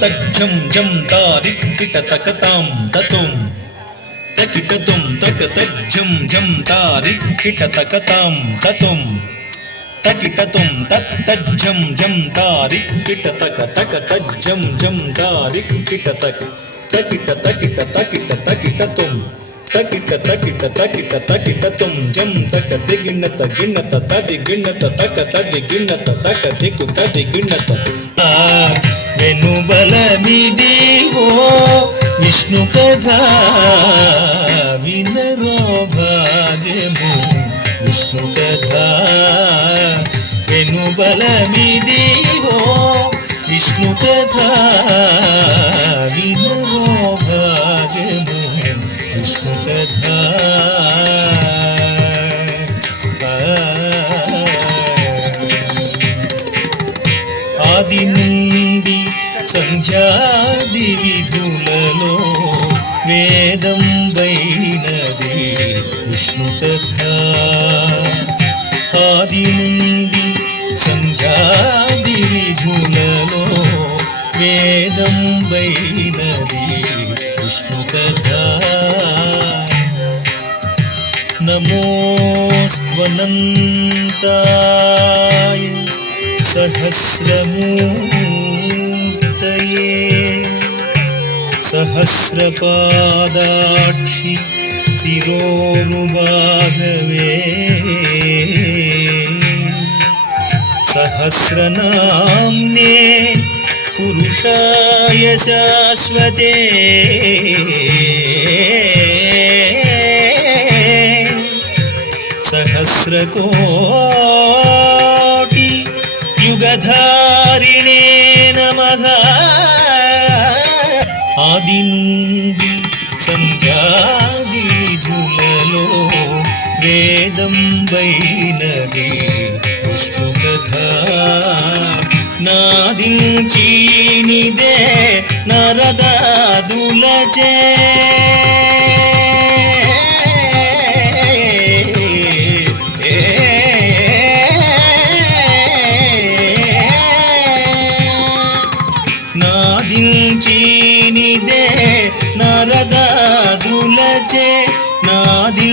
తజ్జం జం తారిక్కిట తకతాం తతుం తకిటతుం తక తజ్జం జం తారిక్కిట తకతాం తతుం తకిటతుం తజ్జం జం తారిక్కిట తక తక తజ్జం జం తారిక్కిట తక తకిట తకిట తకిట తకిటతుం తకిట తకిట తకిట తకిటతుం జం తక దిగిణత గిణత తది గిణత తక తది గిణత తక దిగు తది గిణత వెనుబలమిదివో విష్ణు కథ వినరో భాగ్యము విష్ణు కథ వెనుబలమిదివో విష్ణు కథ వినరో భాగ్యము విష్ణు కథ ఆది నుండి సంధ్యాది విధులలో వేదం వైనది విష్ణు కథ ఆది నుండి సంధ్యాది విధులలో వేదం వైనది విష్ణు కథ నమోస్త్వనంతాయ సహస్రమూర్తయే సహస్రపాదాక్షి శిరోరుబాహవే సహస్రనామ్నే పురుషాయ శాశ్వతే సహస్రకోటి యుగధారిణే నమః ఆది నుండి సంధ్యాది విధులలో వేదం వైనది విష్ణు కథ నాదించీనిదే నరదాదులచే నాదించీనిదే నరదాదులచే నాదించీనిదే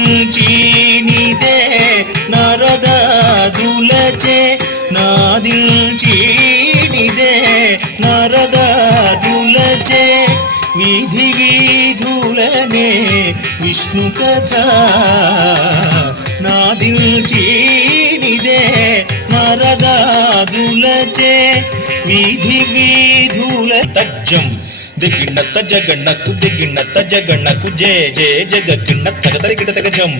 నరదాదులచే నాదించీనిదే నరదాదులచే విధి విధులనే విష్ణు కథ నాదించీనిదే నరదాదులచే విధి విధుల తజ్జం దిగిణత జగణకు దిగిణత జగణకు జయ జయ జగ కిణత తగదరికిట తగజం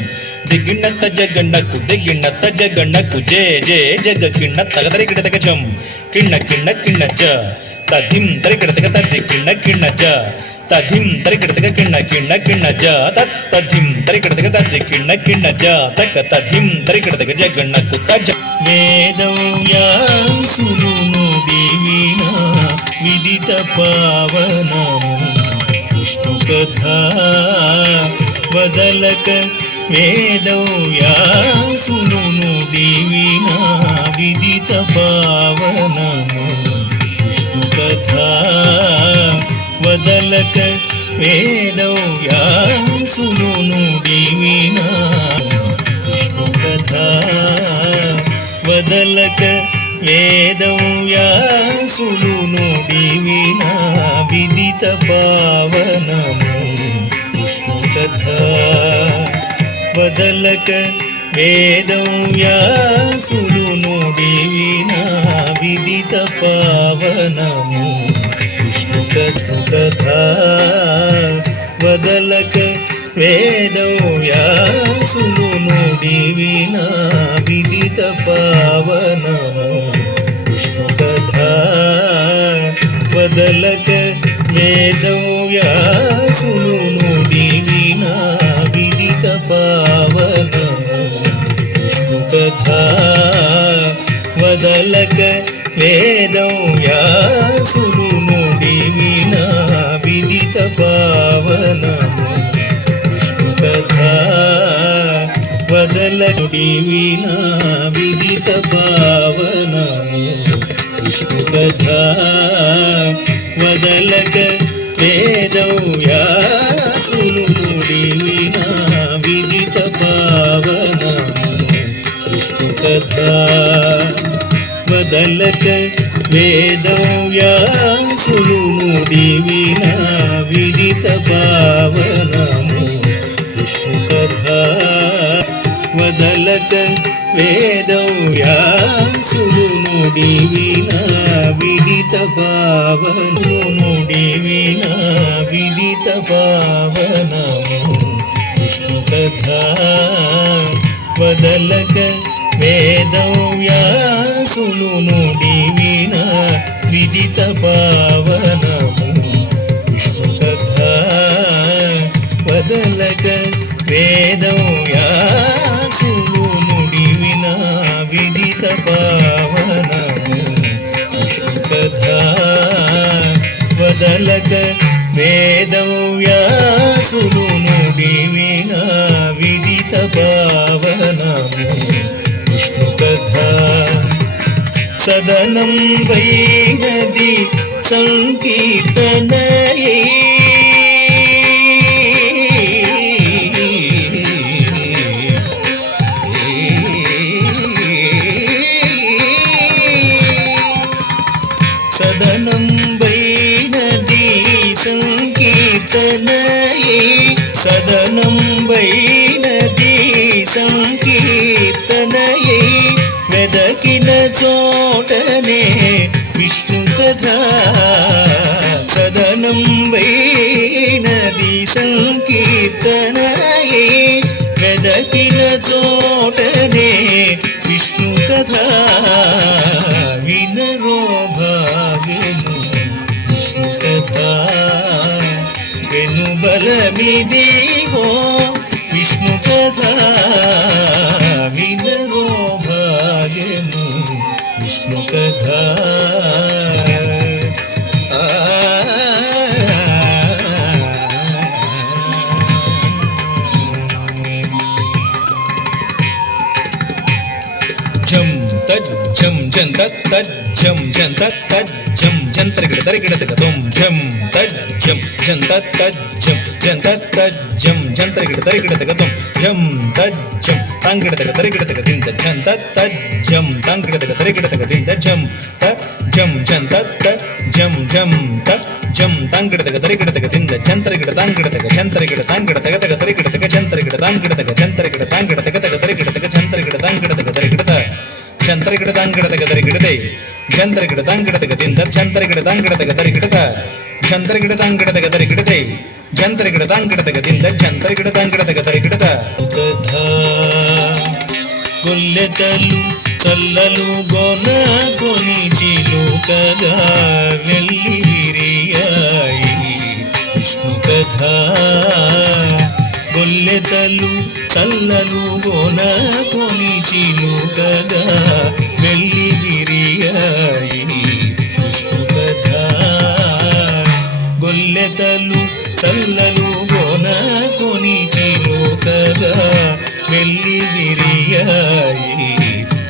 దిగిణత జగణకు దిగిణత జగణకు జయ జయ జగ కిణత తగదరికిట తగజం కిణ కిణ కిణ జ తధిం తరికిట తగ తరి కిణ కిణ జ తధిం తరికిట తగ కిణ కిణ కిణ జ తత్ తధిం తరికిట తగ తరి కిణ కిణ జ తక తధిం తరికిట తగ జగణకు తజ వేదవ్యాసును దివినా విదిత పావనము విష్ణు కథ వదలక వేదవ్యాసును దివినా విదిత పావనము విష్ణు కథ వదలక వేదవ్యాసును దివినా విష్ణు కథ వదలక వేదవ్యాసును దివినా విదిత పావనము విష్ణు కథ వదలక వేదవ్యాసును దివినా విదిత పావనము విష్ణు కథ వదలక వేదవ్యాసును దివినా విదిత పావనము విష్ణు కథ వదలక వేదవ్యాసును దివినా విదిత పావనము విష్ణు కథ వదలక వేదవ్యాసును వదలకుడి వినా విదిత భావనము విష్ణు కథ వదలక వేదం వ్యాసులు నుడి వినా విదిత భావనము విష్ణు కథ వదలక వేదం వ్యాసులు నుడి వినా విదిత భావనము విష్ణు కథ వదలక వేదం వ్యాసులు నుడి వినా విదిత భావనము నుడి వినా విదిత భావనము విష్ణు కథ వదలక వేదం వ్యాసులు నుడి వినా విదిత భావనము విష్ణు కథ వదలక వేదం వ్యాసులు నుడి వినా విదిత భావనము విష్ణు కథ వదలక వేదం వ్యాసులు నుడి వినా విదిత భావనము విష్ణు కథ సదనం వైనది సంకీర్తనయే సదనం వైనది సంకీర్తనయే సదనం వైనది సంకీర్తనయే వెదకిన చోటనే విష్ణు కథ సదనం వైనది సంకీర్తనయే వెదకిన చోటనే విష్ణు కథ వినరో భాగ్యము విష్ణు కథ వెనుబలమిదివో విష్ణు కథ వినరో భాగ్యము విష్ణు కథ జం తజ్జం జం తజ్జం జం తజ్జం జంత్రగిడ దరిగిడ తగతం జం తజ్జం జం తజ్జం జం తజ్జం జంత్రగిడ దరిగిడ తగతం జం తజ్జం తాంగిడ తగ దరిగిడ తగదింద జం తజ్జం తాంగిడ తగ దరిగిడ తగదింద జం తజ్జం జం తజ్జం జం తజ్జం తాంగిడ తగ దరిగిడ తగదింద జంత్రగిడ తాంగిడ తగ జంత్రగిడ తాంగిడ తగ తగ దరిగిడ తగ జంత్రగిడ తాంగిడ తగ జంత్రగిడ తాంగిడ తగ తగ దరిగిడ తగ జంత్రగిడ తాంగిడ తగ దరిగిడ త జంత్రగిడ తాంగిడ తగ దరిగిడ దే జంత్రగిడ తాంగిడ తగ దింద జంత్రగిడ తాంగిడ తగ దరిగిడ త జంత్రగిడ తాంగిడ తగ దరిగిడ దే జంత్రగిడ తాంగిడ తగ దింద జంత్రగిడ తాంగిడ తగ దరిగిడ త కథ గొల్లెతలు చల్లలు గొన కొని చిలుకగా వెళ్ళి విరియాయి విష్ణు కథ గొల్లెతలు చల్లలు గొన కొని చిలుకగా వెళ్ళి విరియాయి విష్ణు కథ గొల్లెతలు చల్లలు గొన కొని చిలుకగా వెళ్ళి విరియాయి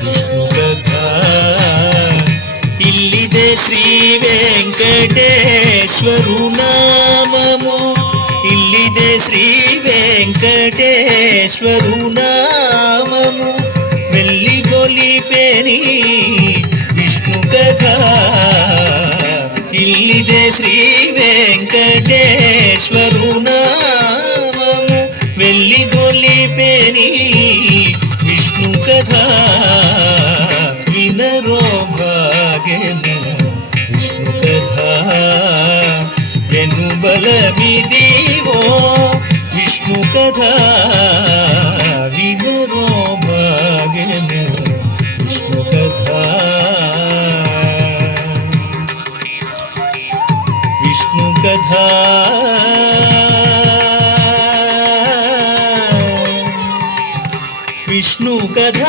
విష్ణు కథ ఇల్లిదే శ్రీ వెంకటేశ్వరు నామము ఇల్లిదే శ్రీ వెంకటేశ్వరు నామము వెళ్ళి గొలిపేని విష్ణు కథ ఇల్లిదే శ్రీ వెంకటేశ్వరు నామము వెళ్ళి గొలిపేని విష్ణు కథ వినరో భాగ్యము విష్ణు కథ వెనుబలమిదివో విష్ణు కథ వినరో భాగ్యము విష్ణు కథ విష్ణు కథ విష్ణు కథ